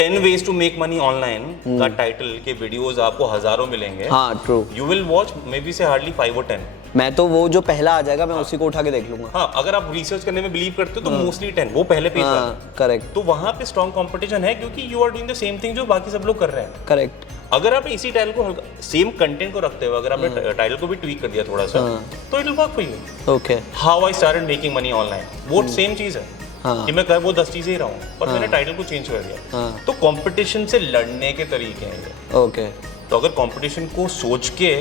10 ways to make money online का title के videos आपको हजारों मिलेंगे। हाँ true. You will watch maybe से हार्डली 5 और 10। मैं तो वो जो पहला आ जाएगा मैं उसी को उठा के देख लूंगा। हाँ, अगर आप रिसर्च करने में बिलीव करते हो तो मोस्टली 10 वो पहले पेज वाला। करेक्ट। तो वहाँ पे स्ट्रॉन्ग कंपटीशन है क्योंकि you are doing the same thing जो बाकी सब लोग कर रहे हैं। करेक्ट। अगर आप इसी टाइटल को सेम कंटेंट को रखते हो, अगर आपने टाइटल को भी ट्वीक कर दिया थोड़ा सा तो it will work for you. Okay. How I started making money online, वो सेम चीज है कि मैं कर वो 10 चीजें ही रहा हूँ, पर मैंने टाइटल को चेंज कर दिया। तो कंपटीशन से लड़ने के तरीके हैं ये। ओके। तो अगर कंपटीशन को सोच के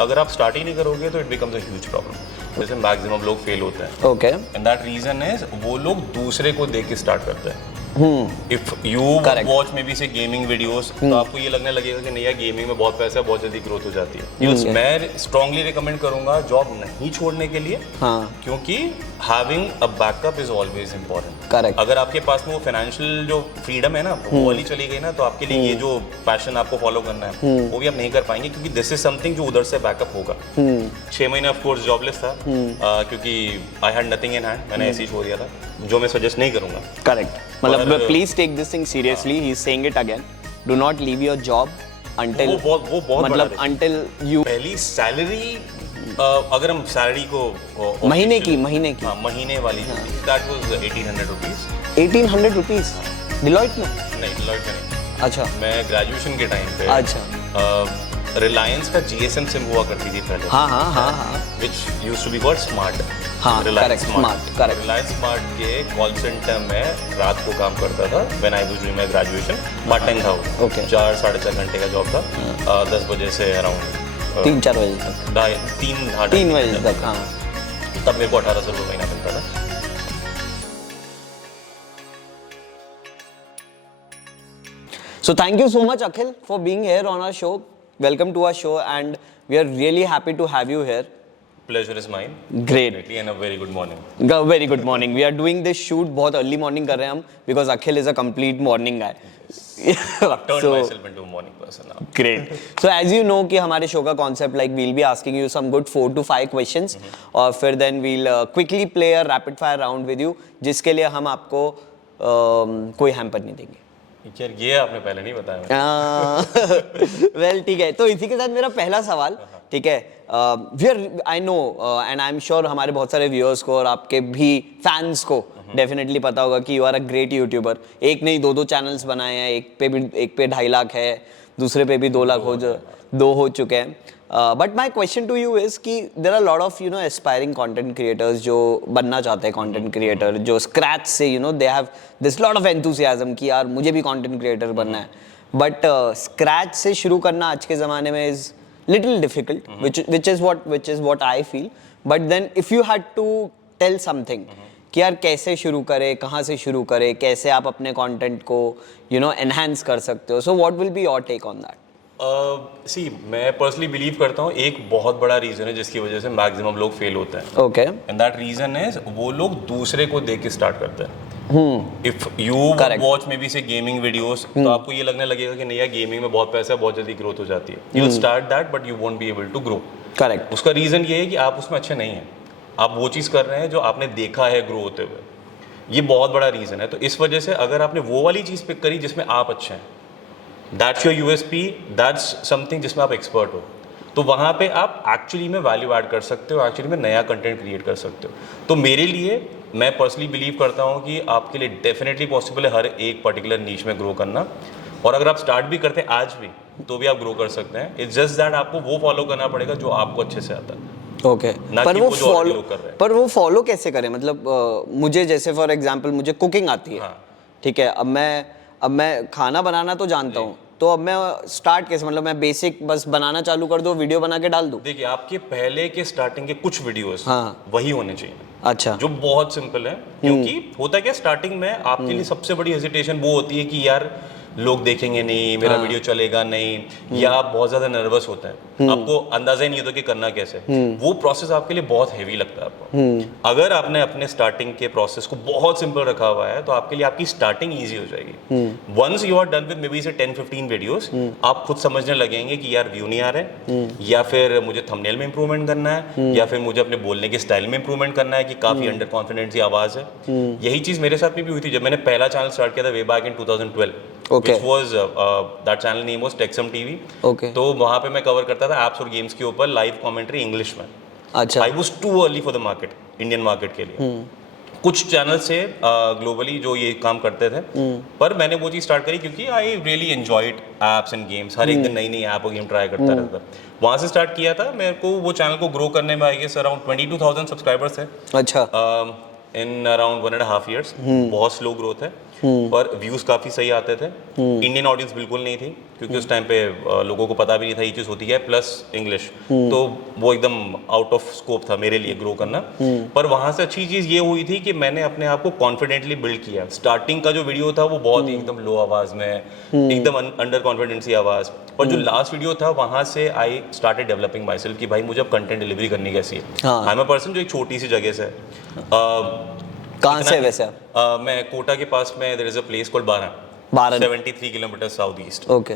अगर आप स्टार्ट ही नहीं करोगे तो it becomes a huge problem. जैसे मैक्सिमम लोग फेल होते हैं। Okay. And that reason is वो लोग दूसरे को देख के स्टार्ट करते हैं। If you watch maybe से गेमिंग वीडियोस तो आपको ये लगने लगेगा कि नहीं यार गेमिंग में बहुत पैसा है, बहुत जल्दी ग्रोथ हो जाती है। मैं स्ट्रांगली रिकमेंड करूंगा जॉब नहीं छोड़ने के लिए। क्योंकि having a backup is always important. Correct. अगर आपके पास में वो फाइनेंशियल जो फ्रीडम है ना वो वाली चली गई ना तो आपके लिए ये जो पैशन आपको फॉलो करना है वो भी आप नहीं कर पाएंगे, क्योंकि दिस इज समथिंग जो उधर से बैकअप होगा। 6 महीने ऑफ कोर्स जॉबलेस था क्योंकि I had nothing in hand. मैंने ऐसे ही छोड़ दिया था, जो मैं सजेस्ट नहीं करूंगा। करेक्ट। मतलब please take this thing seriously, he is saying it again, do not leave your job until वो बहुत मतलब until you पहली सैलरी अगर हम सैलरी को महीने की हाँ, महीने वाली that was 1800 rupees. 1800 rupees Deloitte में? नहीं, डिलॉयट में नहीं। अच्छा। मैं ग्रेजुएशन के टाइम पे अच्छा रिलायंस का GSM सिम हुआ करती थी पहले। हाँ which used to be called smart. हाँ correct, smart correct. Reliance smart के कॉल सेंटर में रात को काम करता था when I was doing my graduation. Part time था वो। ओके। 4-4.5 घंटे का जॉब था। 10 बजे से अराउंड 3-4 बजे तक। 3 बजे तक। हाँ तब मेरे को 1800 रुपये महीना मिलता था। So thank you so much Akhil for being here on our show. Welcome to our show and we are really happy to have you here. Pleasure is mine. Great. And a very good morning. Very good morning. We are doing this shoot बहुत early morning कर रहे हैं हम because Akhil is a complete morning guy. I've turned myself into a morning person now. Great. So as you know कि हमारे show का concept like we'll be asking you some good 4 to 5 questions और फिर then we'll quickly play a rapid fire round with you जिसके लिए हम आपको कोई हैम्पर नहीं देंगे। यार ये आपने पहले नहीं बताया। वेल ठीक है, तो इसी के साथ मेरा पहला सवाल, ठीक है, I know and I am sure हमारे बहुत सारे व्यूअर्स को और आपके भी फैंस को डेफिनेटली पता होगा कि you are a great YouTuber. एक नहीं 2 चैनल्स बनाए हैं, एक पे 2.5 लाख है, दूसरे पे भी 2 लाख दो हो चुके हैं। But my question to you is कि there are lot of aspiring content creators जो बनना चाहते हैं कंटेंट क्रिएटर, जो स्क्रैच से they have this lot of enthusiasm कि यार मुझे भी कंटेंट क्रिएटर बनना है। बट स्क्रैच से शुरू करना आज के ज़माने में is little difficult, which is what I feel. But then if you had to tell something कि यार कैसे शुरू करें, कहाँ से शुरू करें, कैसे आप अपने कंटेंट को एनहांस कर सकते हो, so what will be your take on that? मैं पर्सनली बिलीव करता हूँ एक बहुत बड़ा रीजन है जिसकी वजह से मैक्सिमम लोग फेल होते हैं। Okay. And that reason is वो लोग दूसरे को देख के स्टार्ट करते हैं। If you watch maybe से गेमिंग वीडियोस तो आपको ये लगने लगेगा कि नहीं यार गेमिंग में बहुत पैसा है, बहुत जल्दी ग्रोथ हो जाती है। You will start that but you won't be able to grow. Correct. उसका रीजन ये है कि आप उसमें अच्छे नहीं हैं, आप वो चीज़ कर रहे हैं जो आपने देखा है ग्रो होते हुए। ये बहुत बड़ा रीजन है। तो इस वजह से अगर आपने वो वाली चीज़ पिक करी जिसमें आप अच्छे हैं, that's your USP, that's something जिसमें आप एक्सपर्ट हो, तो वहाँ पे आप एक्चुअली में वैल्यू ऐड कर सकते हो, एक्चुअली में नया कंटेंट क्रिएट कर सकते हो। तो मेरे लिए मैं पर्सनली बिलीव करता हूँ कि आपके लिए डेफिनेटली पॉसिबल है हर एक पर्टिकुलर नीश में ग्रो करना। और अगर आप स्टार्ट भी करते हैं आज भी तो भी आप ग्रो कर सकते हैं। इट्स जस्ट दैट आपको वो फॉलो करना पड़ेगा जो आपको अच्छे से आता है। ओके। पर वो फॉलो कैसे करें? मतलब मुझे जैसे फॉर एग्जांपल मुझे कुकिंग आती है, ठीक है, अब मैं खाना बनाना तो जानता हूँ, तो अब मैं स्टार्ट कैसे, मतलब मैं बेसिक बस बनाना चालू कर दूँ, वीडियो बना के डाल दूँ? देखिए आपके पहले के स्टार्टिंग के कुछ वीडियोस वही होने चाहिए। अच्छा। जो बहुत सिंपल है, क्योंकि होता क्या स्टार्टिंग में आपके लिए सबसे बड़ी हेजिटेशन वो होती है कि यार लोग देखेंगे नहीं, मेरा वीडियो चलेगा नहीं, या आप बहुत ज्यादा नर्वस होते हैं, आपको अंदाजा ही नहीं होता कि करना कैसे। वो प्रोसेस आपके लिए बहुत हैवी लगता है आपको। अगर आपने अपने स्टार्टिंग के प्रोसेस को बहुत सिंपल रखा हुआ है तो आपके लिए आपकी स्टार्टिंग ईजी हो जाएगी। Once you are done with maybe say 10-15 videos, आप खुद समझने लगेंगे कि यार व्यू नहीं आ रहे, या फिर मुझे थंबनेल में इंप्रूवमेंट करना है, या फिर मुझे अपने बोलने के स्टाइल में इंप्रूवमेंट करना है कि काफी अंडर कॉन्फिडेंस की आवाज है। यही चीज मेरे साथ भी हुई थी जब मैंने पहला चैनल स्टार्ट किया था way back in 2012। Okay. which was that channel name was Techsum TV. Okay. तो वहाँ पे मैं कवर करता था एप्स और गेम्स के ऊपर लाइव कमेंट्री इंग्लिश में. अच्छा. I was too early for the market, Indian market के लिए. कुछ चैनल से ग्लोबली जो ये काम करते थे, पर मैंने वो चीज़ स्टार्ट करी क्योंकि I really enjoyed apps and games. हर एक दिन नई नई ऐप और गेम ट्राई करता रहता था. वहाँ से स्टार्ट किया था. मेरे को वो चैनल को ग्रो करने में आई गेस अराउंड 22,000 सब्सक्राइबर्स है अच्छा. In around 1.5 years. बहुत स्लो ग्रोथ है, पर व्यूज काफी सही आते थे. इंडियन ऑडियंस बिल्कुल नहीं थी क्योंकि उस टाइम पे लोगों को पता भी नहीं था ये चीज होती है, प्लस इंग्लिश, तो वो एकदम आउट ऑफ स्कोप था मेरे लिए ग्रो करना. पर वहां से अच्छी चीज ये हुई थी कि मैंने अपने आप को कॉन्फिडेंटली बिल्ड किया. स्टार्टिंग का जो वीडियो था वो बहुत ही एकदम लो आवाज में, एकदम अंडर कॉन्फिडेंसी आवाज. और जो लास्ट वीडियो था वहां से I started developing my self कि भाई मुझे अब कंटेंट डिलीवरी करनी कैसी है. आई एम अ पर्सन जो एक छोटी सी जगह से कहाँ से वैसे आप? मैं कोटा के पास में there is a place called Baran. 73 kilometre south east okay.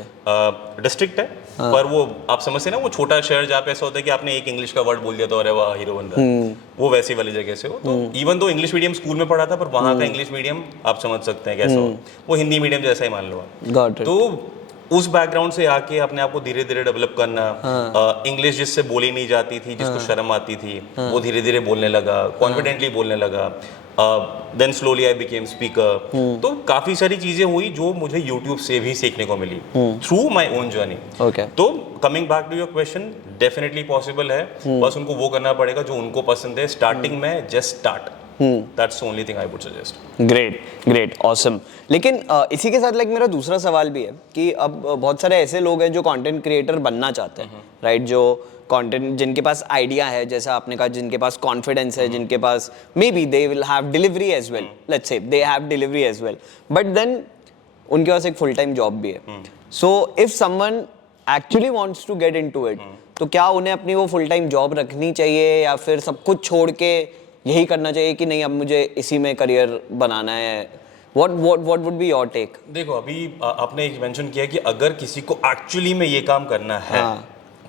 District है. पर वो आप समझते हैं ना, वो छोटा शहर जहाँ पे ऐसा होता है कि आपने एक इंग्लिश का वर्ड बोल दिया तो अरे वाह हीरो बन रहा है. वो वैसी वाली जगह से हो. तो even though English medium school में पढ़ा था, पर वहाँ का इंग्लिश मीडियम आप समझ सकते हैं कैसा हो. वो हिंदी मीडियम जैसा ही मान लो आप. Got it. तो उस बैकग्राउंड से आके अपने आप को धीरे धीरे डेवलप करना. इंग्लिश जिससे बोली नहीं जाती थी, जिसको शर्म आती थी, वो धीरे धीरे बोलने लगा, कॉन्फिडेंटली बोलने लगा. Then slowly I became speaker. तो काफी सारी चीजें हुई जो मुझे यूट्यूब से भी सीखने को मिली through my own journey. Okay. तो coming back to your question, definitely possible है. बस उनको वो करना पड़ेगा जो उनको पसंद है. स्टार्टिंग में just start. That's the only thing I would suggest. Great, awesome. लेकिन इसी के साथ लाइक मेरा दूसरा सवाल भी है कि अब बहुत सारे ऐसे लोग हैं जो कंटेंट क्रिएटर बनना चाहते हैं, राइट? जो कंटेंट, जिनके पास आइडिया है, जैसा आपने कहा, जिनके पास कॉन्फिडेंस है, जिनके पास may be they will have delivery as well, let's say they have delivery as well, but then उनके पास एक फुल टाइम जॉब भी है. So if someone actually wants to get into it, तो क्या उन्हें अपनी वो फुल टाइम जॉब रखनी चाहिए या फिर सब कुछ छोड़ के यही करना चाहिए कि नहीं अब मुझे इसी में करियर बनाना है? what would be your take? देखो, अभी आपने एक मेंशन किया कि अगर किसी को एक्चुअली में ये काम करना है,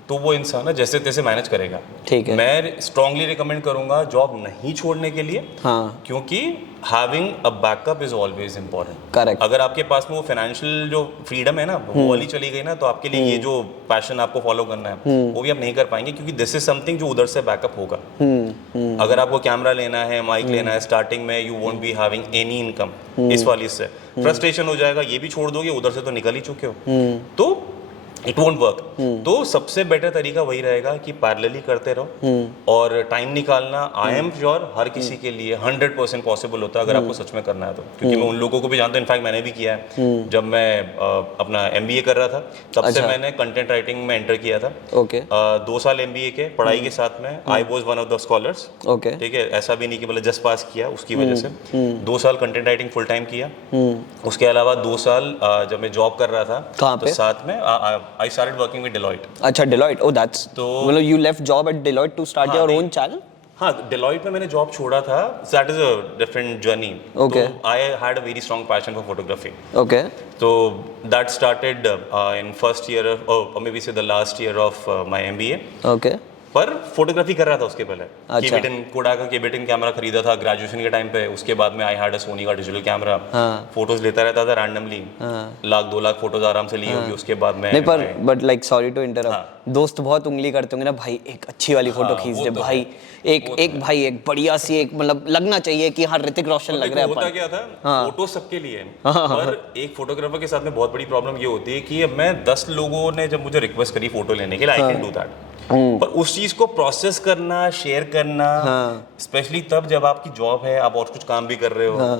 तो वो इंसान ना जैसे तैसे मैनेज करेगा. ठीक है. मैं स्ट्रांगली रिकमेंड करूंगा जॉब नहीं छोड़ने के लिए. हाँ. क्योंकि having a backup is always important. Correct. अगर आपके पास में वो फाइनेंशियल जो फ्रीडम है ना, वो वाली चली गई ना, तो आपके लिए ये जो पैशन आपको फॉलो करना है वो भी आप नहीं कर पाएंगे, क्योंकि दिस इज समथिंग जो उधर से बैकअप होगा. अगर आपको कैमरा लेना है, माइक लेना है, स्टार्टिंग में you won't be having any income. इस वाली से फ्रस्ट्रेशन हो जाएगा. ये भी छोड़ दोगे, उधर से तो निकल ही चुके हो, तो इट वोंट वर्क. तो सबसे बेटर तरीका वही रहेगा कि पैरेलली करते रहो और टाइम निकालना. आई एम श्योर हर किसी के लिए 100% पॉसिबल होता है अगर आपको सच में करना है तो. क्योंकि मैं उन लोगों को भी जानता हूँ, इनफैक्ट मैंने भी किया है. जब मैं अपना MBA कर रहा था तब से मैंने कंटेंट राइटिंग में एंटर किया था. ओके. 2 साल MBA के पढ़ाई के साथ में I was one of the scholars. Okay. ठीक है, ऐसा भी नहीं कि मतलब जस्ट पास किया उसकी वजह से. 2 साल कंटेंट राइटिंग फुल टाइम किया. उसके अलावा 2 साल जब मैं जॉब कर रहा था, तो साथ में I started working with Deloitte. अच्छा, Deloitte. Oh, that's तो मतलब you left job at Deloitte to start your own channel? हाँ, Deloitte में मैंने जॉब छोड़ा था. That is a different journey. Okay. तो I had a very strong passion for photography. Okay. So that started in first year or maybe say the last year of my MBA. Okay. पर photography कर रहा था उसके पहले. अच्छा. कोडा का K-Bitten कैमरा खरीदा था ग्रेजुएशन के टाइम पे. उसके बाद में आई हैड अ सोनी का डिजिटल कैमरा. फोटोज लेता रहता था रैंडमली. 1-2 लाख फोटोज आराम से ली होगी. उसके बाद में नहीं, पर but like sorry to interrupt, दोस्त बहुत उंगली करते होंगे ना, भाई एक अच्छी वाली फोटो खींच दे भाई, एक बढ़िया सी, एक मतलब लगना चाहिए कि हाँ ऋतिक रोशन लग रहा है. होता क्या था, फोटो सबके लिए, पर एक फोटोग्राफर के साथ में बहुत बड़ी प्रॉब्लम ये होती है कि अब मैं 10 लोगों ने जब मुझे रिक्वेस्ट करी फोटो लेने के लिए, आई कैन डू दैट. पर उस चीज को प्रोसेस करना, शेयर करना, स्पेशली तब जब आपकी जॉब है, आप और कुछ काम भी कर रहे हो,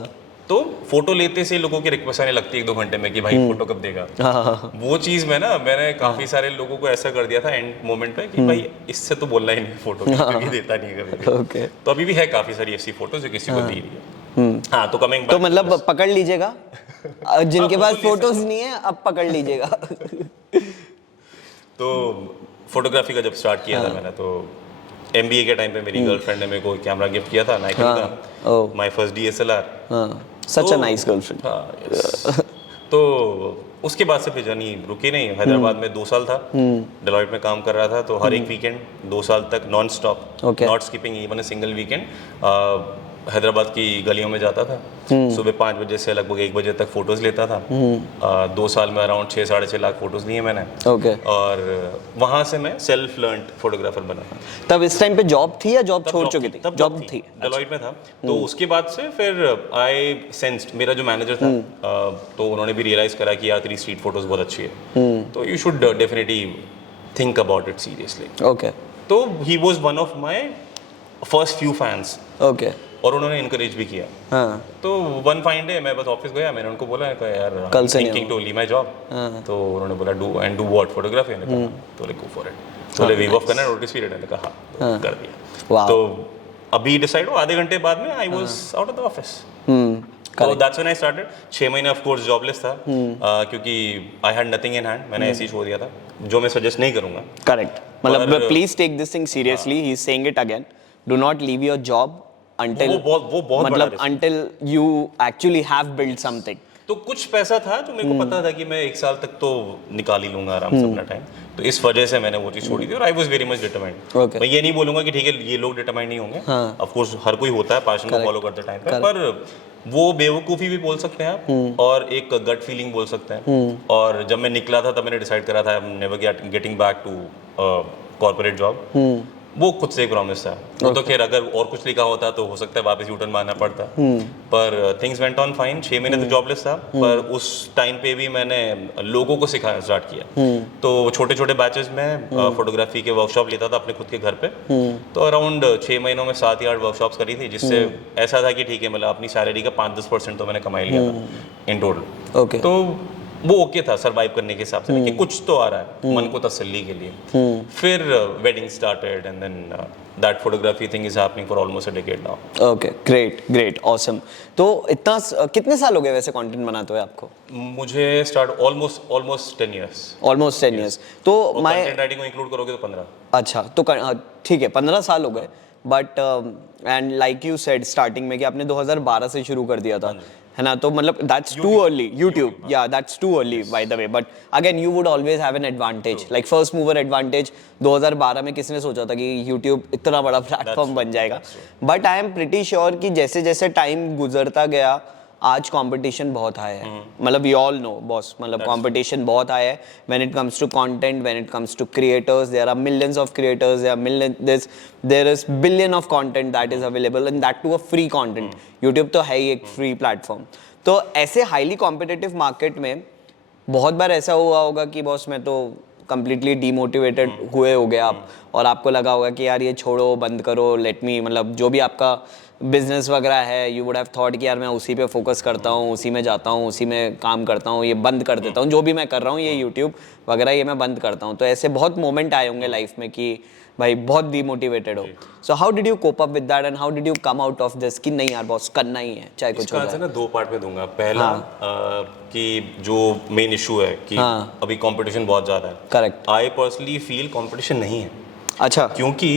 तो फोटो लेते से लोगों की रिक्वेस्ट आने लगती है 1-2 घंटे में कि भाई फोटो कब देगा. वो चीज में ना मैंने काफी सारे लोगों को ऐसा कर दिया था एंड मोमेंट पे कि भाई इससे तो बोलना ही नहीं फोटो, क्योंकि देता नहीं है कभी. ओके. तो अभी भी है काफी सारी ऐसी फोटो जो किसी को दी रही है. हाँ, तो कमिंग तो मतलब पकड़ लीजिएगा जिनके पास फोटोज नहीं है, अब पकड़ लीजिएगा. तो फोटोग्राफी का जब स्टार्ट किया था मैंने, तो MBA के टाइम पे मेरी गर्लफ्रेंड ने मेरे को कैमरा गिफ्ट किया था, नाइकन का, my first DSLR. Such a nice girlfriend. तो उसके बाद से फिर जर्नी रुकी नहीं. हैदराबाद में 2 साल था, Deloitte में काम कर रहा था. तो हर एक वीकेंड 2 साल तक non stop, not skipping even a single weekend, Hyderabad की गलियों में जाता था, सुबह 5 बजे से लगभग 1 बजे तक फोटोज लेता था। 2 साल में अराउंड 6-6.5 लाख फोटोज लिए मैंने। ओके। और वहाँ से मैं सेल्फ लर्न फोटोग्राफर बना। तब इस टाइम पे जॉब थी या जॉब छोड़ चुकी थी? तब जॉब थी। डेलॉइट में था। तो उसके बाद से फिर आई सेंस्ड, मेरा जो मैनेजर था तो उन्होंने भी रियलाइज करा कि यार तेरी स्ट्रीट फोटोज बहुत अच्छी है, तो you should definitely think about it seriously. Okay. तो he was one of my first few fans, okay. और उन्होंने इनकरेज भी किया। हाँ। तो वन फाइन डे मैं बस ऑफिस गया, मैंने उनको बोला कि यार कल से thinking to leave my job. तो उन्होंने बोला डू व्हाट, फोटोग्राफी? मैंने कहा तो लाइक गो फॉर इट। तो लीव ऑफ करना, नोटिस पीरियड, मैंने कहा हाँ, कर दिया। Wow. तो अभी डिसाइड हो, आधे घंटे बाद में I was out of the office. तो दैट्स व्हेन आई स्टार्टेड। 6 महीने ऑफ कोर्स जॉबलेस था, क्योंकि I had nothing in hand. मैंने ऐसे ही छोड़ दिया था, जो मैं सजेस्ट नहीं करूंगा। करेक्ट। मतलब please take this thing seriously, he is saying it again, do not leave your job until वो बहुत मतलब बड़ा until you actually have built something. तो कुछ पैसा था जो मेरे को पता था कि मैं 1 साल तक तो निकाल ही लूंगा आराम से अपना टाइम। तो इस वजह से मैंने वो चीज़ छोड़ी थी, और I was very much determined. Okay. मैं ये नहीं बोलूंगा कि ठीक है ये लोग डिटरमाइंड नहीं होंगे, ऑफ कोर्स हर कोई होता है पैशन को फॉलो करते टाइम पे, पर वो बेवकूफ़ी भी बोल सकते हैं आप, और एक गट फीलिंग बोल सकते हैं। और जब मैं निकला था तब मैंने डिसाइड करा था I am never getting back to corporate job. वो खुद से एक प्रॉमिस था। वो तो खैर अगर और कुछ लिखा होता तो हो सकता है वापस यूटर्न मारना पड़ता, पर थिंग्स वेंट ऑन फाइन। 6 महीने तो जॉबलेस था, पर उस टाइम पे भी मैंने लोगों को सिखाना स्टार्ट किया। तो छोटे छोटे बैचेस में फोटोग्राफी के वर्कशॉप लेता था अपने खुद के घर पे। तो अराउंड 6 महीनों में 7 या 8 वर्कशॉप्स करी थी, जिससे ऐसा था कि ठीक है मतलब अपनी सैलरी का 5-10% तो मैंने कमाई लिया था इन टोटल। ओके। तो वो ओके था सर्वाइव करने के हिसाब से, कि कुछ तो आ रहा है मन को तसल्ली के लिए। फिर wedding started, and then that photography thing is happening for almost a decade now. Okay, great great, awesome. तो इतना कितने साल हो गए वैसे कंटेंट बनाते हुए आपको? मुझे start almost 10 years. Almost 10 years. तो मैं कंटेंट राइटिंग को इंक्लूड करोगे तो 15। अच्छा, तो ठीक है, 15 साल हो गए। But and like you said starting में कि आपने 2012 से शुरू कर दिया था, है ना? तो मतलब दैट्स टू अर्ली। यूट्यूब, या that's too early by the way, but again you would always have an advantage, like first mover advantage. 2012 में किसने सोचा था कि यूट्यूब इतना बड़ा प्लेटफॉर्म बन जाएगा? But I am pretty sure कि जैसे जैसे टाइम गुजरता गया, आज कंपटीशन बहुत हाई है। मतलब वी ऑल नो बॉस, मतलब कंपटीशन बहुत हाई है when it comes to content, when it comes to creators. There are millions of creators, there is billion of content that is available, and that too a free content. YouTube तो है ही एक free platform. तो ऐसे highly competitive market में बहुत बार ऐसा हुआ होगा कि बॉस मैं तो कंप्लीटली डीमोटिवेटेड हुए हो गए आप, और आपको लगा होगा कि यार ये छोड़ो, बंद करो, लेट मी, मतलब जो भी आपका बिजनेस वगैरह है, यू वुड हैव थॉट कि यार मैं उसी पे फोकस करता हूँ, उसी में जाता हूँ, उसी में काम करता हूँ, ये बंद कर देता हूँ, जो भी मैं कर रहा हूँ ये यूट्यूब वगैरह ये मैं बंद करता हूँ। तो ऐसे बहुत मोमेंट आए होंगे लाइफ में कि भाई बहुत डीमोटिवेटेड हो। So how did you cope up with that, and how did you come out of this कि नहीं यार बॉस करना ही है चाहे कुछ हो इसका आंसर जाए? ना 2 पार्ट में दूंगा। पहला कि जो मेन इशू है कि अभी कंपटीशन बहुत ज़्यादा है। Correct. I personally feel competition नहीं है। अच्छा। क्योंकि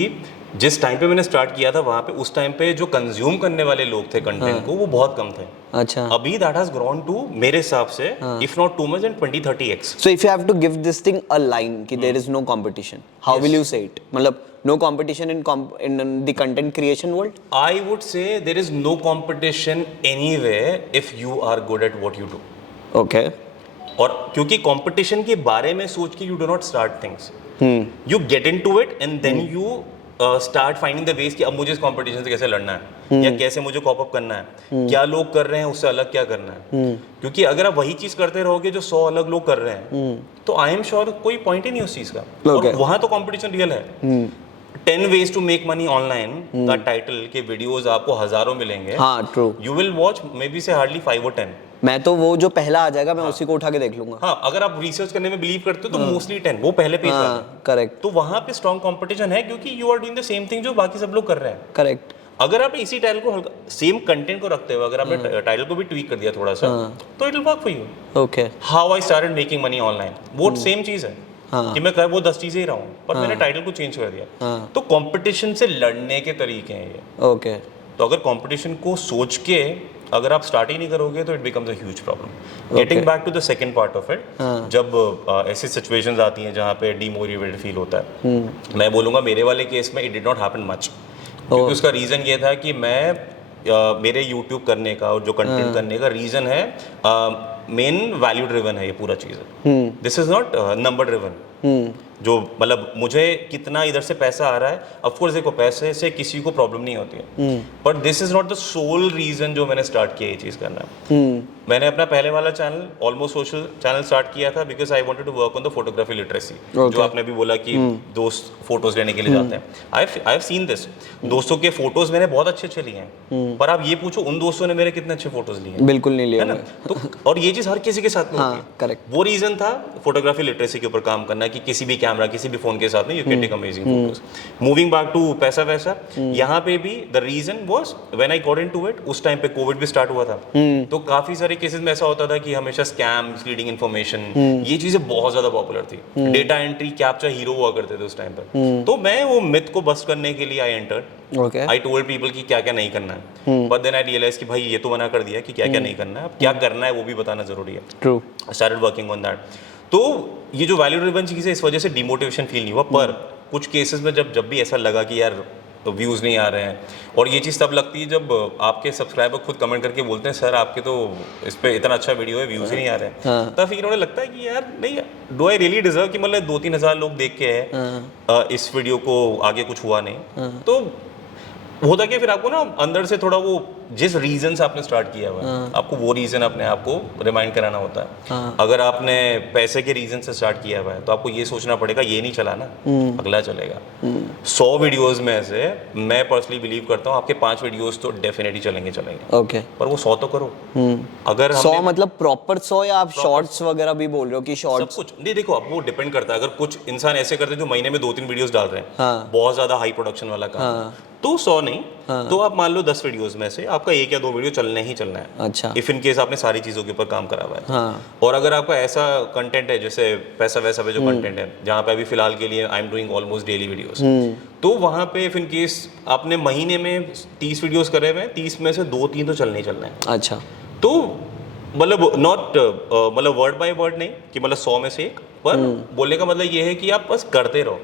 जिस टाइम पे मैंने स्टार्ट किया था वहाँ पे उस टाइम पे जो कंज्यूम करने वाले लोग थे कंटेंट को, वो बहुत कम थे। अच्छा। अभी दैट हैज ग्रोन टू, मेरे हिसाब से if not too much, and 20-30x। So if you have to give this thing a line कि there is no competition, how will you say it? मतलब no competition in the content creation world? I would say there is no competition anywhere if you are good at what you do. Okay. और क्योंकि competition के बारे में सोच के you do not start things. You get into it and then you start finding the ways कि अब मुझे इस कंपटीशन से कैसे लड़ना है, या कैसे मुझे कॉप अप करना है, क्या लोग कर रहे हैं उससे अलग क्या करना है। क्योंकि अगर आप वही चीज करते रहोगे जो 100 अलग लोग कर रहे हैं, तो आई एम श्योर कोई पॉइंट ही नहीं उस चीज का। Okay. और वहां तो कंपटीशन रियल है। 10 ways to make money online का टाइटल के वीडियोस आपको हजारों मिलेंगे। हाँ, true. You will watch maybe से हार्डली 5 or 10। मैं तो वो जो पहला आ जाएगा मैं उसी को उठा के देख लूंगा। हाँ, अगर आप रिसर्च करने में बिलीव करते हो तो मोस्टली 10 वो पहले पेज वाला। करेक्ट। तो वहां पे स्ट्रॉन्ग कंपटीशन है, क्योंकि you are doing the same thing जो बाकी सब लोग कर रहे हैं। करेक्ट। अगर आपने इसी टाइटल को हल्का सेम कंटेंट को रखते हुए अगर आपने टाइटल को भी ट्वीक कर दिया थोड़ा सा, तो it will work for you. Okay. How I started making money online, वो सेम चीज है कि मैं कर वो 10 चीजें ही रहा हूँ, पर मैंने टाइटल को चेंज कर दिया। तो कंपटीशन से लड़ने के तरीके हैं ये। ओके। तो अगर कंपटीशन को सोच के अगर आप स्टार्ट ही नहीं करोगे तो it becomes a huge problem. Getting back to the second part of it, जब ऐसी सिचुएशंस आती हैं जहाँ पे डीमोटिवेटेड फील होता है, मैं बोलूँगा मेरे वाले केस में it did not happen much. क्योंकि उसका रीज़न ये था कि मैं मेरे यूट्यूब करने का और जो कंटेंट करने का रीज़न है, मेन वैल्यू ड्रिवन है ये पूरा चीज़। This is not number driven. जो मतलब मुझे कितना इधर से पैसा आ रहा है, ऑफ कोर्स देखो पैसे से किसी को प्रॉब्लम नहीं होती है, but this is not the sole reason जो मैंने स्टार्ट किया ये चीज़ करना। मैंने अपना पहले वाला channel almost social channel start किया था because I wanted to work on the photography literacy. जो आपने भी बोला कि दोस्त फोटोज लेने के लिए जाते हैं, आई हैव सीन दिस। दोस्तों के फोटोज मैंने बहुत अच्छे अच्छे लिए हैं, पर आप ये पूछो उन दोस्तों ने मेरे कितने अच्छे फोटोज लिए हैं? बिल्कुल नहीं लिया है ना? तो और ये चीज़ हर किसी के साथ में होती है। करेक्ट। वो रीजन था फोटोग्राफी लिटरेसी के ऊपर काम करना, कि किसी भी कैमरा किसी भी फोन के साथ में you can take amazing photos. Moving back to पैसा वैसा, यहाँ पे भी the reason was when I got into it, उस टाइम पे कोविड भी स्टार्ट हुआ था। तो काफी सारे केसेस में ऐसा होता था कि हमेशा स्कैम, मिसलीडिंग इन्फॉर्मेशन, ये चीजें बहुत ज्यादा पॉपुलर थी। डेटा एंट्री कैप्चा हीरो हुआ करते थे उस टाइम पर। तो मैं वो मिथ को बस्ट करने के लिए I entered. Okay. I told people कि क्या क्या नहीं करना है, बट देन आई रियलाइज कि भाई ये तो मना कर दिया कि क्या क्या नहीं करना है, अब क्या करना है वो भी बताना जरूरी है। True. I started working on that. तो ये जो वैल्यू ड्रिवन चीज़ है, इस वजह से डिमोटिवेशन फील नहीं हुआ, पर कुछ केसेस में जब भी ऐसा लगा कि यार तो व्यूज़ नहीं आ रहे हैं, और ये चीज़ तब लगती है जब आपके सब्सक्राइबर खुद कमेंट करके बोलते हैं सर आपके तो इस पे इतना अच्छा वीडियो है, व्यूज़ ही नहीं आ रहे हैं। तब फिर उन्हें लगता है कि यार नहीं, डू आई रियली डिजर्व कि मतलब 2-3 हज़ार लोग देख के है इस वीडियो को, आगे कुछ हुआ नहीं। तो होता क्या, फिर आपको ना अंदर से थोड़ा वो जिस रीजन से आपने स्टार्ट किया हुआ है, आपको वो रीजन अपने आप को रिमाइंड कराना होता है। अगर आपने पैसे के रीजन से स्टार्ट किया हुआ है तो आपको ये सोचना पड़ेगा ये नहीं चला ना, अगला चलेगा। 100 वीडियोस में से मैं पर्सनली बिलीव करता हूँ आपके 5 वीडियोस तो डेफिनेटली चलेंगे। ओके। पर वो 100 तो करो। अगर 100 मतलब प्रॉपर 100 या आप शॉर्ट्स वगैरह भी बोल रहे हो कि सब शॉर्ट्स? कुछ नहीं, देखो अब वो डिपेंड करता है। अगर कुछ इंसान ऐसे करते हैं जो महीने में 2-3 वीडियोस डाल रहे हैं, बहुत ज्यादा हाई प्रोडक्शन वाला काम, तो 100 नहीं, तो आप मान लो 10 वीडियोस में से आपका 1 या 2 वीडियो चलना ही चलना है। अच्छा। इफ इन केस आपने सारी चीजों के ऊपर काम करा हुआ है। और अगर आपका ऐसा कंटेंट है जैसे पैसा वैसा पे जो कंटेंट है, जहाँ पे अभी फिलहाल के लिए I am doing almost daily videos, तो वहाँ पे इफ इन केस आपने महीने में 30 वीडियोस करे हुए हैं, 30 में से 2-3 तो चलने ही चलना है। अच्छा। तो मतलब नॉट मतलब वर्ड बाय वर्ड नहीं कि मतलब 100 में से 1, पर बोलने का मतलब ये है कि आप बस करते रहो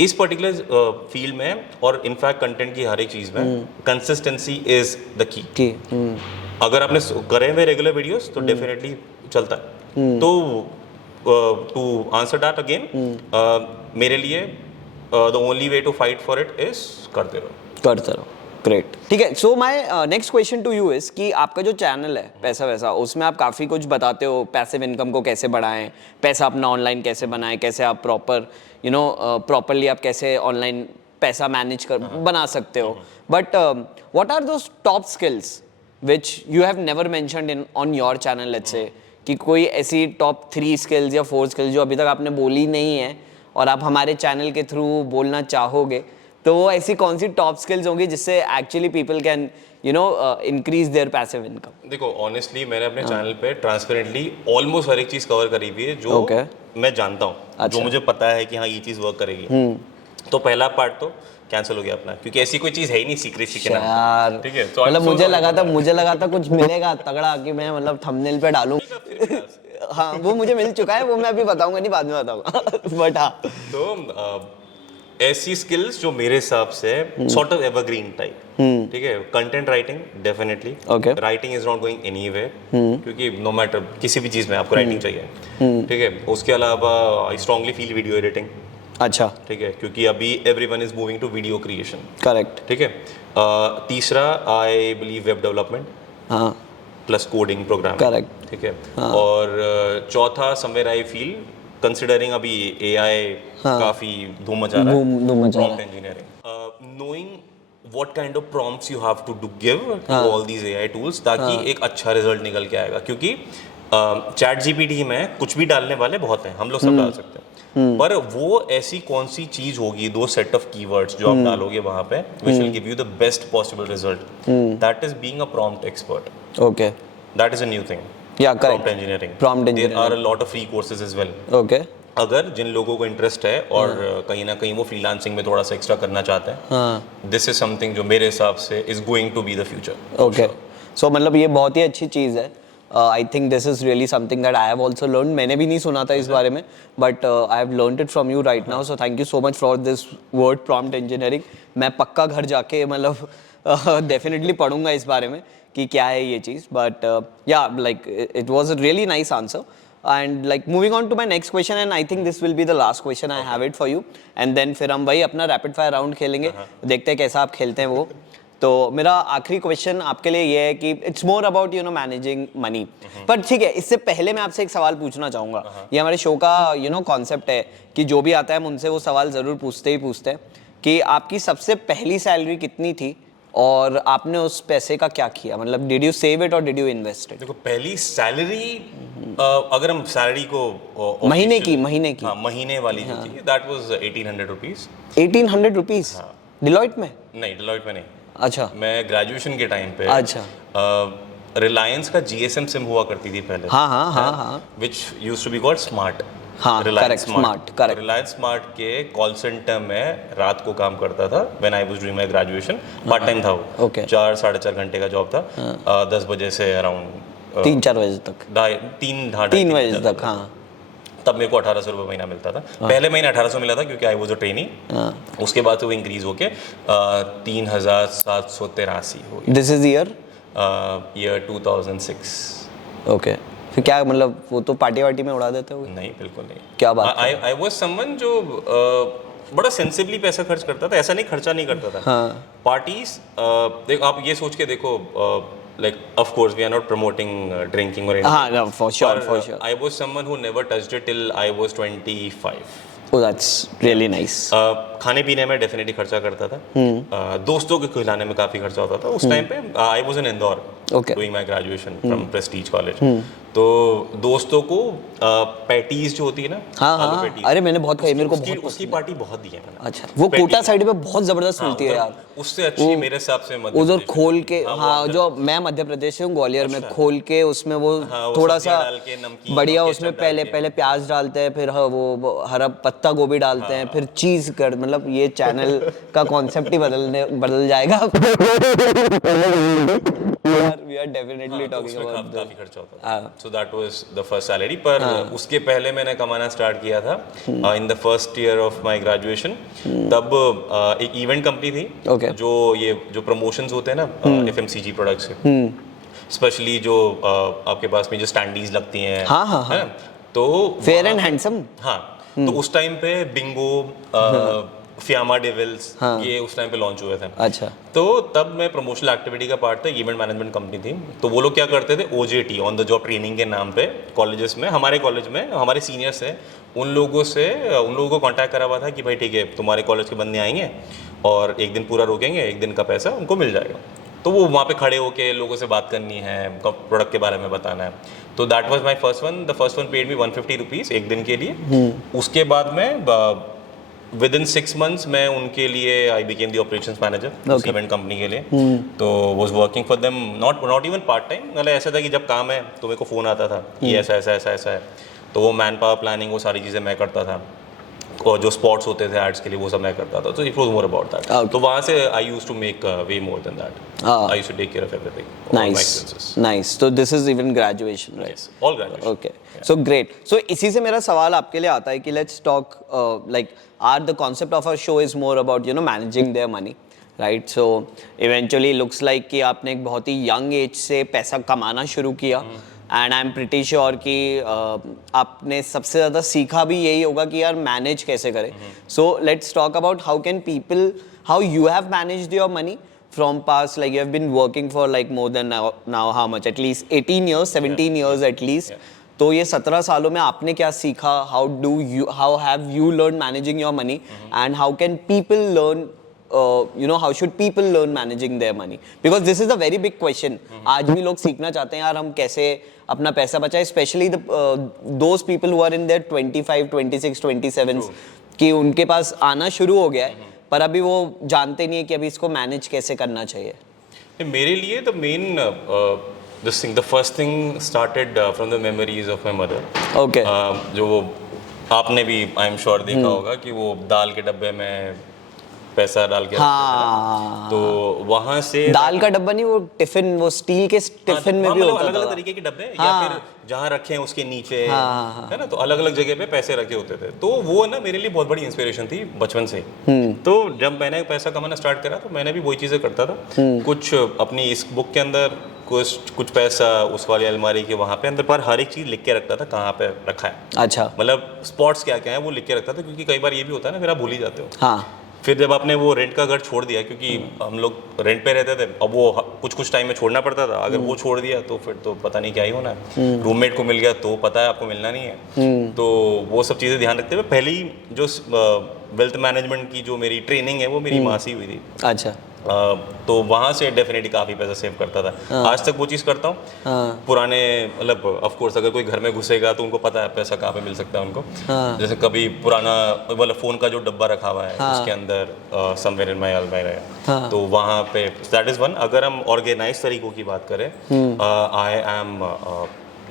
इस पर्टिकुलर फील्ड में, और इनफैक्ट कंटेंट की हर एक चीज में कंसिस्टेंसी इज द की। अगर आपने करे हुए रेगुलर वीडियोस तो डेफिनेटली चलता है। तो टू आंसर दैट अगेन, मेरे लिए the only way to fight for it is करते रहो। ग्रेट। ठीक है, so my next question to you is कि आपका जो चैनल है पैसा वैसा, उसमें आप काफ़ी कुछ बताते हो, पैसिव इनकम को कैसे बढ़ाएं, पैसा अपना ऑनलाइन कैसे बनाएं, कैसे आप प्रॉपरली आप कैसे ऑनलाइन पैसा मैनेज कर बना सकते हो। But what are those top skills which you have never mentioned in on your channel, let's say कि कोई ऐसी टॉप 3 स्किल्स या 4 स्किल्स जो अभी तक आपने बोली नहीं है और आप हमारे चैनल के थ्रू बोलना चाहोगे, तो वो ऐसी कौन सी टॉप स्किल्स होंगी जिससे actually people can increase their passive income? देखो ऑनेस्टली मैंने अपने चैनल पे ट्रांसपेरेंटली ऑलमोस्ट हर एक चीज कवर करी हुई है जो मैं जानता हूँ, जो मुझे पता है कि हाँ ये चीज वर्क करेगी। तो पहला पार्ट तो कैंसिल हो गया अपना, क्योंकि ऐसी कोई चीज है ही नहीं सीक्रेसी के नाम। ठीक है, तो मतलब मुझे लगा था कुछ मिलेगा तगड़ा कि मैं मतलब थंबनेल पे डालूं। हाँ वो मुझे मिल चुका है, वो मैं अभी बताऊंगा नहीं, बाद में बताऊंगा। बट हाँ, तो ऐसी स्किल्स जो मेरे हिसाब से सॉर्ट ऑफ एवरग्रीन टाइप, ठीक है। Content writing definitely, writing is not going anywhere, क्योंकि नो मैटर किसी भी चीज में आपको राइटिंग चाहिए, ठीक है। उसके अलावा I strongly feel video editing. अच्छा। ठीक है, क्योंकि अभी everyone is moving to video creation. Correct. ठीक है। तीसरा आई बिलीव वेब डेवलपमेंट, हाँ, प्लस कोडिंग प्रोग्रामिंग। करेक्ट। ठीक है। और चौथा समवेयर आई फील कंसिडरिंग अभी एआई काफी धूम मचा रहा है, prompt engineering, knowing what kind of prompts you have to give to all these AI tools, ताकि एक अच्छा रिजल्ट निकल के आएगा। क्योंकि चैट जीपीटी में कुछ भी डालने वाले बहुत हैं, हम लोग सब डाल सकते हैं, पर वो ऐसी कौन सी चीज होगी, 2 सेट ऑफ कीवर्ड्स जो आप डालोगे वहां पे, which will give you the best possible result. That is being a prompt expert. Okay. That is a new thing. Yeah, correct. Prompt engineering. There are a lot of free courses as well. Okay. अगर जिन लोगों को interest है और कहीं ना कहीं वो freelancing में थोड़ा सा एक्स्ट्रा करना चाहते हैं, दिस इज समथिंग जो मेरे हिसाब से is going to be the future. Okay, so मतलब ये बहुत ही अच्छी चीज़ है। I think this is really something that I have also learn. मैंने भी नहीं सुना था इस बारे में, but I have learned it from you right now, so thank you so much for this word prompt engineering. मैं पक्का घर जाके मतलब डेफिनेटली पढ़ूंगा इस बारे में कि क्या है ये चीज़, but yeah like it was a really nice answer. And like moving on to my next question, and I think this will be the last question I have it for you, and then फिर हम वही अपना rapid fire round खेलेंगे, देखते हैं कैसा आप खेलते हैं वो. तो मेरा आखिरी क्वेश्चन आपके लिए ये है कि it's more about you know managing money. पर ठीक है, इससे पहले मैं आपसे एक सवाल पूछना चाहूँगा. ये हमारे शो का यू नो कॉन्सेप्ट है कि जो भी आता है हम उनसे वो सवाल ज़रूर पूछते हैं कि आपकी सबसे पहली सैलरी कितनी थी और आपने उस पैसे का क्या किया. मतलब डिड यू सेव इट और डिड यू इन्वेस्ट इट? देखो, पहली सैलरी, अगर हम सैलरी को महीने की हाँ, महीने वाली जो थी, that was 1800 rupees. 1800 rupees Deloitte में? नहीं, डिलॉयट में नहीं. अच्छा. मैं ग्रेजुएशन के टाइम पे अच्छा. रिलायंस का GSM सिम हुआ करती थी पहले. हाँ. Which used to be called smart. हाँ, correct, smart, correct. Reliance smart के कॉल सेंटर में रात को काम करता था. When I was doing my graduation, part time था वो. Okay. 4-4.5 घंटे का जॉब था. 10 बजे से अराउंड 3-4 बजे तक. 3 बजे तक. हाँ. तब मेरे को 1800 रुपये महीना मिलता था. पहले महीने 1800 मिला था क्योंकि आई वाज अ ट्रेनी. उसके बाद से वो इंक्रीज होके 3783 हो गया. This is year 2006. ओके. फिर क्या मतलब वो तो पार्टी वार्टी में उड़ा देते हो? नहीं, बिल्कुल नहीं. क्या बात है? आई वाज समवन जो बड़ा सेंसिबली पैसा खर्च करता था. ऐसा नहीं खर्चा नहीं करता था. पार्टीज, देखो आप ये सोच के देखो, like of course we are not promoting drinking or anything. No, for sure. I was someone who never touched it till I was 25. Oh, that's really nice. खाने पीने में डेफिनेटली खर्चा करता था. दोस्तों को खिलाने में काफ़ी खर्चा होता था. उस टाइम पे I was in Indore doing my graduation from Prestige college. तो दोस्तों को पैटीज जो होती है ना, हाँ. पैटीज, अरे मैंने बहुत खाई, मेरे को बहुत उसकी पार्टी बहुत दी है मैंने. अच्छा. वो कोटा साइड पे बहुत जबरदस्त मिलती है यार. उससे अच्छी मेरे हिसाब से मध्य उधर प्रदेश खोल के, हाँ, जो मैं मध्य प्रदेश से हूँ, ग्वालियर में खोल के उसमें वो थोड़ा सा बढ़िया, उसमें पहले प्याज डालते हैं, फिर वो हरा पत्ता गोभी डालते हैं, फिर चीज कर, मतलब ये चैनल का कॉन्सेप्ट ही बदल जाएगा. We are definitely talking about काफी खर्चा होता था. So that was the first salary. पर उसके पहले मैंने कमाना स्टार्ट किया था in the first year of my graduation. तब एक इवेंट कंपनी थी. Okay. जो प्रमोशंस होते हैं ना FMCG प्रोडक्ट्स के, स्पेशली जो आपके पास में जो स्टैंडीज लगती हैं, हाँ. तो फेयर एंड हैंडसम. हाँ. तो उस टाइम पे बिंगो, फियामा डेविल्स, ये उस टाइम पे लॉन्च हुए थे. अच्छा. तो तब मैं प्रमोशनल एक्टिविटी का पार्ट था. इवेंट मैनेजमेंट कंपनी थी. तो वो लोग क्या करते थे, OJT, on the job training के नाम पे कॉलेजेस में, हमारे कॉलेज में हमारे सीनियर्स हैं, उन लोगों को कांटेक्ट करा हुआ था कि भाई ठीक है, तुम्हारे कॉलेज के बंदे आएंगे और एक दिन पूरा रुकेंगे, एक दिन का पैसा उनको मिल जाएगा. तो वो वहाँ पे खड़े होके लोगों से बात करनी है, प्रोडक्ट के बारे में बताना है. तो that was my first one. The first one paid me 150 rupees एक दिन के लिए. उसके बाद में विद इन 6 months मैं उनके लिए I became the operations manager उस इवेंट कंपनी के लिए. तो was working for them, not even part time. मतलब ऐसा था कि जब काम है तो मेरे को फ़ोन आता था कि ऐसा है. तो वो मैन पावर प्लानिंग, वो सारी चीज़ें मैं करता था. और जो स्पॉट्स होते थे एड्स के लिए, वो सब मैं करता था. तो it was more about that. तो वहाँ से I used to make way more than that. I used to take care of everything. Nice. तो this is even graduation, right? All graduation. Okay. So great. So इसी से मेरा सवाल आपके लिए आता है कि let's talk, like the concept of our show is more about you know managing their money, right? So eventually looks like कि आपने एक बहुत ही young age से पैसा कमाना शुरू किया, and I'm pretty sure कि आपने सबसे ज़्यादा सीखा भी यही होगा कि यार मैनेज कैसे करें. So let's talk about how you have managed your money from past, like you have been working for like more than now how much, at least 18 years, 17 years at least. तो ये 17 सालों में आपने क्या सीखा? How have you learned managing your money, and how can people learn, how should people learn managing their money? Because this is a very big question. आज भी लोग सीखना चाहते हैं यार हम कैसे अपना पैसा बचाएं, especially those people who are in their 25, 26, 27 कि उनके पास आना शुरू हो गया है, पर अभी वो जानते नहीं है कि अभी इसको मैनेज कैसे करना चाहिए. मेरे लिए the main the first thing started from the memories of my mother. Okay. जो वो आपने भी आई एम श्योर देखा होगा कि वो दाल के डब्बे में पैसा डाल के रखते थे ना। हाँ, तो वहां से दाल का डब्बा नहीं, वो टिफिन, वो स्टील के टिफिन में भी होता अलग अलग था। तरीके के डब्बे या फिर जहाँ रखे हैं उसके नीचे है ना, तो अलग अलग जगह पे पैसे रखे होते थे। तो वो ना मेरे लिए बहुत बड़ी इंस्पिरेशन थी बचपन से। तो जब मैंने पैसा कमाना स्टार्ट करा तो मैंने भी वही चीजें करता था। कुछ अपनी इस बुक के अंदर कुछ पैसा उस वाली अलमारी के वहाँ पे अंदर, पर हर एक चीज लिख के रखता था कहाँ पे रखा है। अच्छा, मतलब स्पॉट्स क्या क्या है वो लिख के रखता था, क्योंकि कई बार ये भी होता है ना फिर आप भूल ही जाते हो। हाँ, फिर जब आपने वो रेंट का घर छोड़ दिया, क्योंकि हम लोग रेंट पे रहते थे, अब वो कुछ टाइम में छोड़ना पड़ता था। अगर वो छोड़ दिया तो फिर तो पता नहीं क्या ही होना है। रूममेट को मिल गया तो पता है आपको मिलना नहीं है। तो वो सब चीज़ें ध्यान रखते हुए पहली जो वेल्थ मैनेजमेंट की जो मेरी ट्रेनिंग है वो मेरी माँ से हुई थी। अच्छा, तो वहाँ से डेफिनेटली काफ़ी पैसा सेव करता था। आज तक वो चीज़ करता हूँ। पुराने मतलब ऑफ कोर्स अगर कोई घर में घुसेगा तो उनको पता है पैसा कहाँ पे मिल सकता है उनको। जैसे कभी पुराना मतलब फ़ोन का जो डब्बा रखा हुआ है उसके अंदर समवेयर इन माय अलमारी, तो वहाँ पे दैट इज़ वन। अगर हम ऑर्गेनाइज तरीकों की बात करें, I am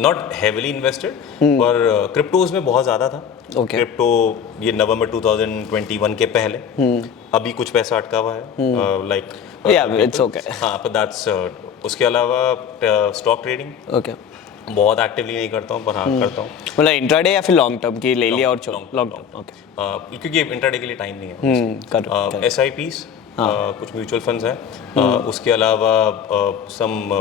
not heavily invested, पर क्रिप्टोज में बहुत ज़्यादा था। क्रिप्टो ये नवंबर 2021 के पहले, अभी कुछ पैसा अटका हुआ है लाइक इट्स ओके। हाँ, पर दैट्स उसके अलावा स्टॉक ट्रेडिंग ओके, बहुत एक्टिवली नहीं करता हूँ, पर हाँ करता हूँ। मतलब इंट्राडे या फिर लॉन्ग टर्म की ले लिया और लॉन्ग टर्म। ओके, क्योंकि इंट्राडे के लिए टाइम नहीं है। करेक्ट। SIPs, कुछ म्यूचुअल फंड्स हैं, उसके अलावा some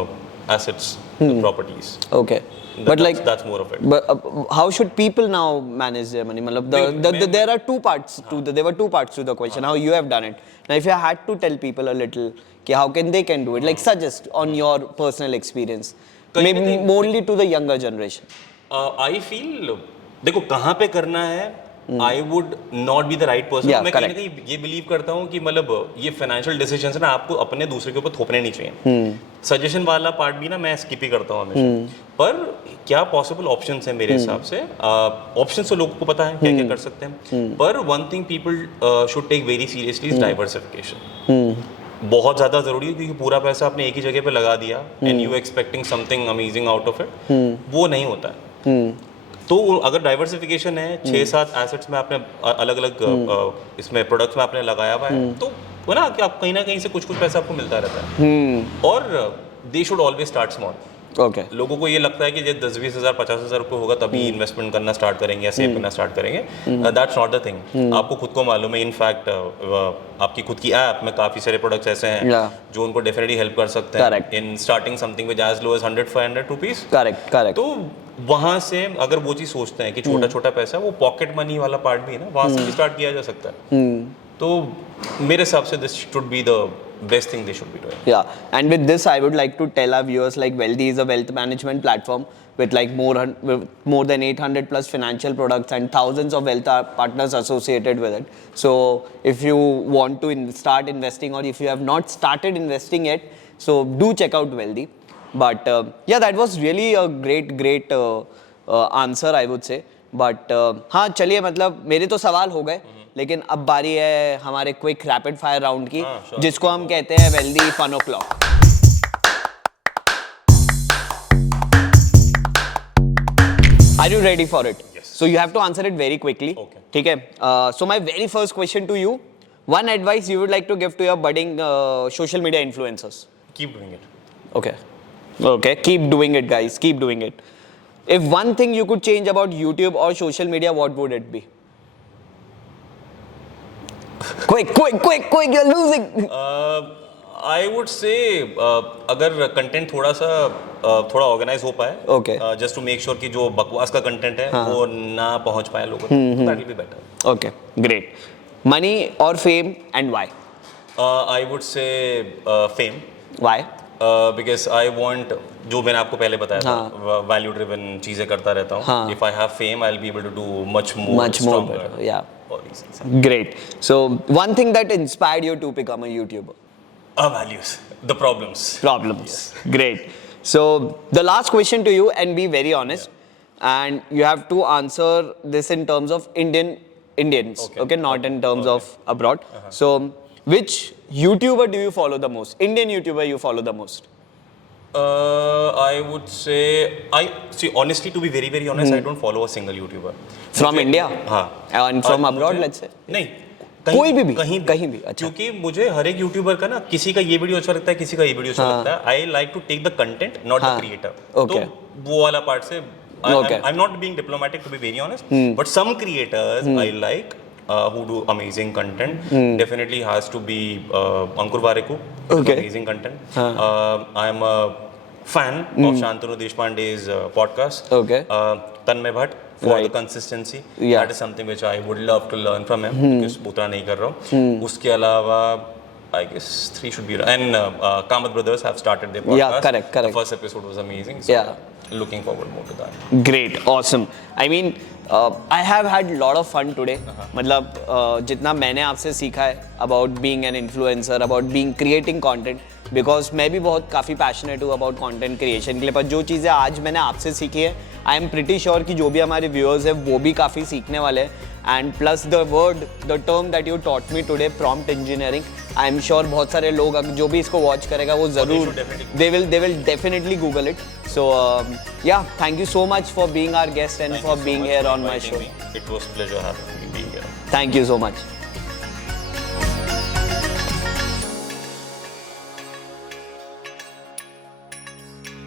assets, properties. Okay, but like that's more of it. but how should people now manage their money? मतलब there are two parts to there were two parts to the question. How you have done it. Now, if you had to tell people a little, कि how can they can do it, like suggest on your personal experience, maybe mainly to the younger generation. I feel देखो कहाँ पे करना है, I would not be the right person. मैं कहीं ना कहीं ये बिलीव करता हूँ कि मतलब ये फाइनेंशियल डिसीजन है ना आपको अपने दूसरे के ऊपर थोपने नहीं चाहिए। सजेशन वाला पार्ट भी ना मैं स्किप ही करता हूँ हमेशा। पर क्या पॉसिबल ऑप्शंस हैं मेरे हिसाब से, ऑप्शंस तो लोगों को पता है क्या क्या कर सकते हैं, पर one thing people should take very seriously is diversification. बहुत ज़्यादा ज़रूरी है, क्योंकि पूरा पैसा आपने एक ही जगह पे लगा दिया and you expecting something amazing out of it, वो नहीं होता है। तो अगर डाइवर्सिफिकेशन है, 6-7 एसेट्स में आपने अलग अलग इसमें प्रोडक्ट्स में आपने लगाया हुआ है, तो वो ना कि आप कहीं ना कहीं से कुछ कुछ पैसा आपको मिलता रहता है। और they should always start small. Okay, लोगों को ये लगता है कि जब 10-20 हज़ार 50 हज़ार रुपये होगा तभी इन्वेस्टमेंट करना स्टार्ट करेंगे या सेव करना स्टार्ट करेंगे। That's not the thing. आपको खुद को मालूम है, इनफैक्ट आपकी खुद की ऐप में काफ़ी सारे प्रोडक्ट्स ऐसे हैं जो उनको डेफिनेटली हेल्प कर सकते हैं in starting something with as low as 100-500 rupees. Correct. तो वहाँ से अगर वो चीज़ सोचते हैं कि छोटा छोटा पैसा, वो पॉकेट मनी वाला पार्ट भी है ना, वहाँ से भी स्टार्ट किया जा सकता है। तो मेरे हिसाब से this should be the best thing they should be doing. Yeah, and with this I would like to tell our viewers, like Wealthy is a wealth management platform with like more than 800 plus financial products and thousands of wealth partners associated with it. So if you want to start investing, or if you have not started investing yet, so do check out Wealthy. But yeah, that was really a great answer, I would say. But हाँ चलिए, मतलब मेरे तो सवाल हो गए, लेकिन अब बारी है हमारे क्विक रैपिड फायर राउंड की, जिसको हम कहते हैं wealthy fun o'clock. Are you ready for it? So you have to answer it very quickly, ठीक है? So my very first question to you, one advice you would like to give to your budding social media influencers? Keep doing it. Okay, keep doing it, guys, keep doing it. If one thing you could change about YouTube or social media, what would it be? Quick, you're losing. I would say अगर content थोड़ा organise हो पाए, just to make sure कि जो बकवास का content है वो ना पहुंच पाए लोगों तक, that will be better. Okay, great. Money और fame and why? I would say fame. Why? Because I want, जो मैंने आपको पहले बताया था, वैल्यू ड्रिवन चीजें करता रहता हूँ। If I have fame I will be able to do much more better. Yeah, great. So one thing that inspired you to become a YouTuber? Values, the problems. Yes. Great. So the last question to you, and be very honest, and you have to answer this in terms of Indians, okay? Not in terms of abroad. So which YouTuber do you follow the most? Indian YouTuber you follow the most? I would say, honestly, to be very honest, I don't follow a single YouTuber. From India? हाँ. And from abroad, let's say? नहीं, कोई भी कहीं कहीं भी, अच्छा। क्योंकि मुझे हर एक यूट्यूबर का ना किसी का ये वीडियो अच्छा लगता है, किसी का ये वीडियो अच्छा लगता है. I like to take the content not the creator. Okay. तो वो वाला पार्ट से Okay. I'm not being diplomatic to be very honest, but some creators I like who do amazing content. Definitely has to be Ankur Warikoo. Okay. Amazing content. I am a fan of Shantanu Deshpande's podcast. Okay. Tanmay Bhatt for Right. the consistency. Yeah. That is something which I would love to learn from him. because उतना नहीं कर रहा हूँ. उसके अलावा I guess 3 should be, and Kamath brothers have started their podcast. Yeah, correct. The first episode was amazing. So Yeah. looking forward more to that. Great, awesome. I mean, I have had lot of fun today. मतलब जितना मैंने आपसे सीखा है about being an influencer, about being creating content, because मैं भी बहुत काफ़ी passionate हूँ about content creation के लिए. पर जो चीज़ें आज मैंने आपसे सीखी है, I am pretty sure कि जो भी हमारे viewers हैं वो भी काफ़ी सीखने वाले हैं. And plus the term that you taught me today, prompt engineering, I am sure बहुत सारे लोग जो भी इसको watch करेगा वो ज़रूर they will definitely Google it. So yeah, thank you so much for being our guest and for being here on my show. It was pleasure having me being here. Thank you so much.